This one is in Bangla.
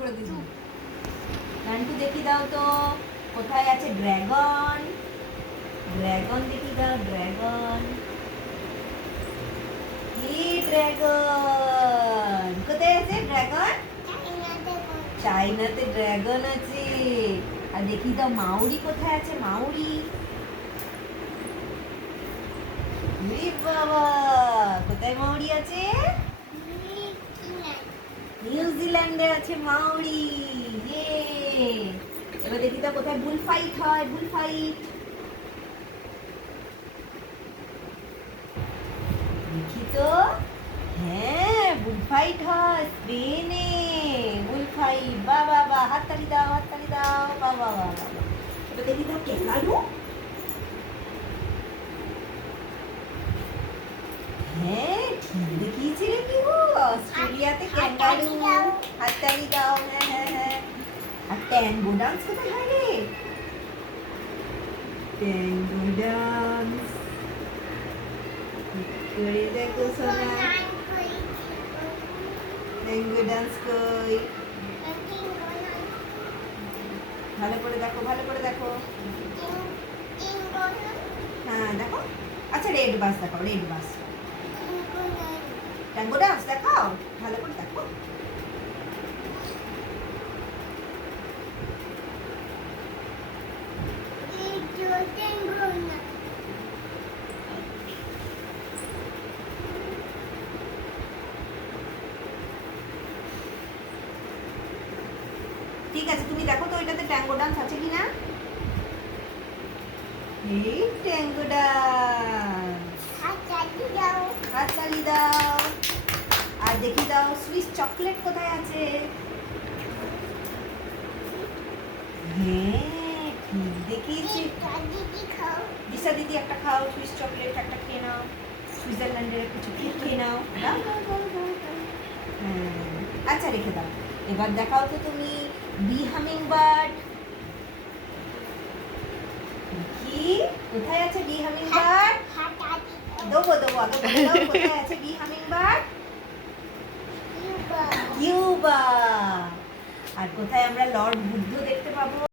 করে দিবি। নান্টু দেখি দাও তো কোথায় আছে ড্রাগন। ড্রাগন দেখি দাও, ড্রাগন। কি ড্রাগন? কোথায় আছে ড্রাগন? চাইনাতে ড্রাগন আছে। আর দেখি দাও মাউরি কোথায় আছে, মাউরি। বাবা, কোথায় মাউরি আছে? নিউজিল্যান্ডে আছে মাউরি। এবার দেখি তো কোথায় বুল ফাইট হয়, বুল ফাইট। দেখি তো, হ্যাঁ বুল ফাইট হয় স্পেনে। বুল ফাইট, বাহ বাহ বাহ, হাততালি দাও, হাততালি দাও, বাহ বাহ বাহ। এবার দেখি তো ক্যাঙ্গারু। হ্যাঁ ঠিক দেখিয়েছি রে পিহু, অস্ট্রেলিয়াতে ক্যাঙ্গারু। হাততালি দাও, হ্যাঁ হ্যাঁ হ্যাঁ। আর ট্যাঙ্গো ডান্স কোথায় হয় রে? ট্যাঙ্গো ডান্স করে দেখো সোনা, ট্যাঙ্গো ডান্স কই? ভালো করে দেখো, ভালো করে দেখো। হ্যাঁ দেখো। আচ্ছা রেড বাস দেখাও, রেড বাস। ট্যাঙ্গো ডান্স দেখাও, ভালো করে দেখো। ঠিক আছে, তুমি দেখো তো ওইটাতে ট্যাঙ্গো ডান্স আছে কিনা। এই ট্যাঙ্গো ডান্স, হাততালি দাও। আর দেখি দাও সুইস চকলেট কোথায় আছে। হ্যাঁ ঠিক দেখিয়েছি। দিশা দিদি একটা খাও, সুইস চকলেট একটা খেয়ে নাও। সুইজারল্যান্ডের একটা চকলেট খেয়ে নাও। দাও দাও দাও দাও দাও। হ্যাঁ আচ্ছা রেখে দাও। এবার দেখাও তো তুমি বি হামিং বার্ড। কি কোথায় আছে বি হামিং বার্ড? দেবো দেবো, আগে বলে দাও কোথায় আছে বি হামিং বার্ড? কিউবা। আর কোথায় আমরা লর্ড বুদ্ধ দেখতে পাবো?